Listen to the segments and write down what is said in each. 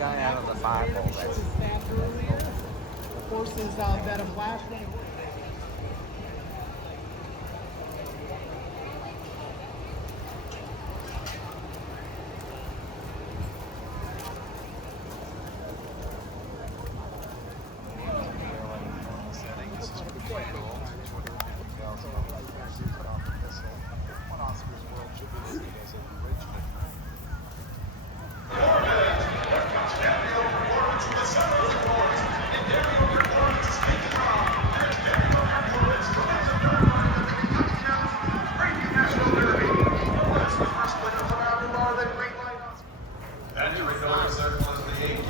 guy out of the 5 hole. The horses that have flashed.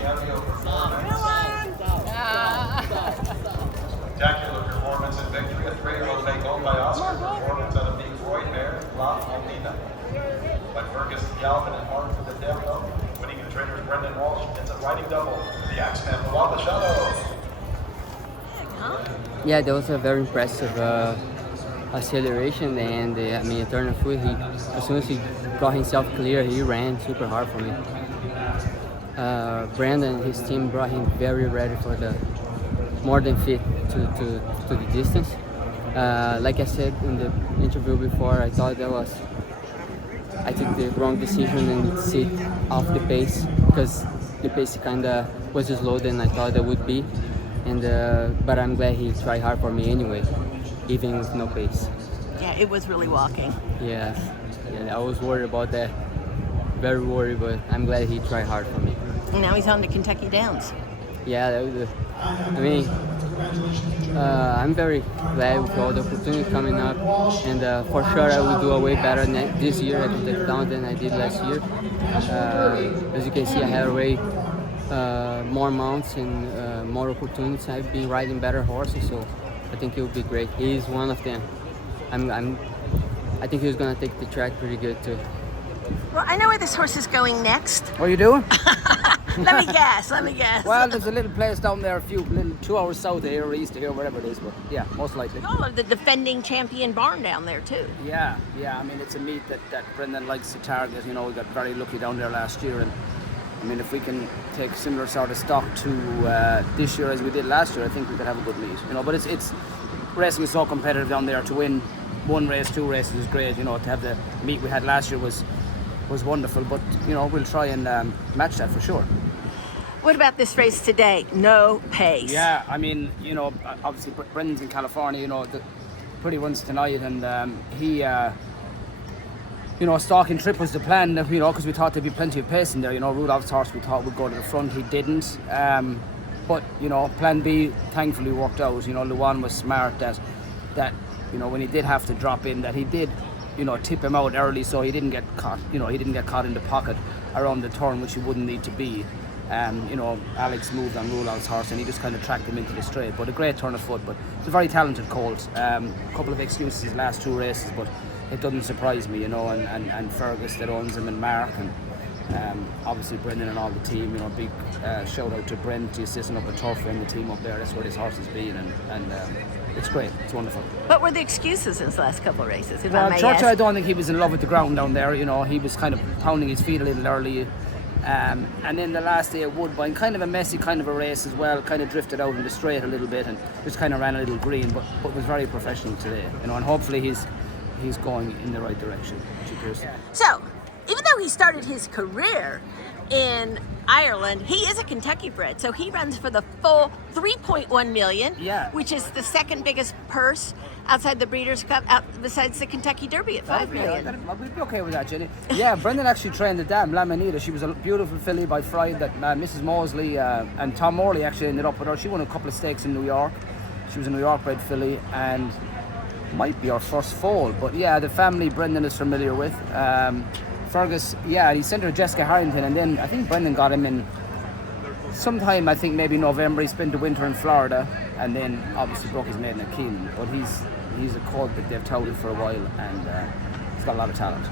Cameo Performance. Spectacular performance and victory. A 3-year-old take home by Oscar. Performance out of the Roy Bear, La Aldina. By Fergus, Galvin, and Marc for the Detampel. Winning the trainers Brendan Walsh. It's a riding double. The Axeman, Luan, Machado. Yeah, that was a very impressive acceleration, and I mean, a turn of foot. As soon as he got himself clear, he ran super hard for me. Brendan and his team brought him very ready for the more than fit to the distance. Like I said in the interview before, I thought I took the wrong decision and sit off the pace because the pace kind of was slower than I thought it would be. And but I'm glad he tried hard for me anyway, even with no pace. Yeah, it was really walking. Yeah, I was worried about that. Very worried, but I'm glad he tried hard for me. And now he's on to Kentucky Downs. Yeah, that was I'm very glad with all the opportunity coming up, and for sure I will do a way better this year at Kentucky Downs than I did last year. As you can see, I have way more mounts and more opportunities. I've been riding better horses, so I think it will be great. He's one of them. I think he's gonna take the track pretty good too. Well, I know where this horse is going next. What are you doing? Let me guess. Well, there's a little place down there, 2 hours south of here, or east of here, wherever it is, but yeah, most likely. Oh, the defending champion barn down there too. Yeah, I mean, it's a meet that Brendan likes to target. You know, we got very lucky down there last year, and I mean, if we can take similar sort of stock to this year as we did last year, I think we could have a good meet. You know, but it's racing is so competitive down there. To win 1 race, 2 races is great. You know, to have the meet we had last year was wonderful, but you know, we'll try and match that for sure. What about this race today? No pace. Yeah, I mean, you know, obviously Brendan's in California, you know, the pretty runs tonight, and he, you know, stalking trip was the plan, you know, because we thought there'd be plenty of pace in there. You know, Rudolph's horse we thought would go to the front, he didn't. But, you know, plan B thankfully worked out. You know, Luan was smart that, you know, when he did have to drop in, that he did, you know, tip him out early so he didn't get caught, you know, he didn't get caught in the pocket around the turn, which he wouldn't need to be. You know, Alex moved on Rudolph's horse and he just kind of tracked him into the straight, but a great turn of foot. But it's a very talented colt. A couple of excuses his last 2 races, but it doesn't surprise me, you know, and Fergus that owns him, and Marc, and obviously Brendan and all the team. You know, big shout out to Brent, the assistant up at Turf, and the team up there. That's where this horse has been, and it's great. It's wonderful. What were the excuses in his last couple of races? Well, Churchill, I don't think he was in love with the ground down there. You know, he was kind of pounding his feet a little early. And then the last day at Woodbine, kind of a messy kind of a race as well, kind of drifted out in the straight a little bit and just kind of ran a little green, but was very professional today, you know, and hopefully he's going in the right direction. So, even though he started his career in Ireland, he is a Kentucky bred, so he runs for the full 3.1 million, which is the second biggest purse outside the Breeders' Cup, besides the Kentucky Derby at 5 million. We'd be okay with that, Jenny. Yeah, Brendan actually trained the dam, Lamanita. She was a beautiful filly by Friday that Mrs. Mosley and Tom Morley actually ended up with her. She won a couple of stakes in New York. She was a New York bred filly and might be her first foal. But yeah, the family Brendan is familiar with. Fergus, yeah, he sent her Jessica Harrington, and then I think Brendan got him in sometime, I think maybe November. He spent the winter in Florida, and then obviously broke his maiden at Keelan. But he's a colt that they've touted for a while, and he's got a lot of talent.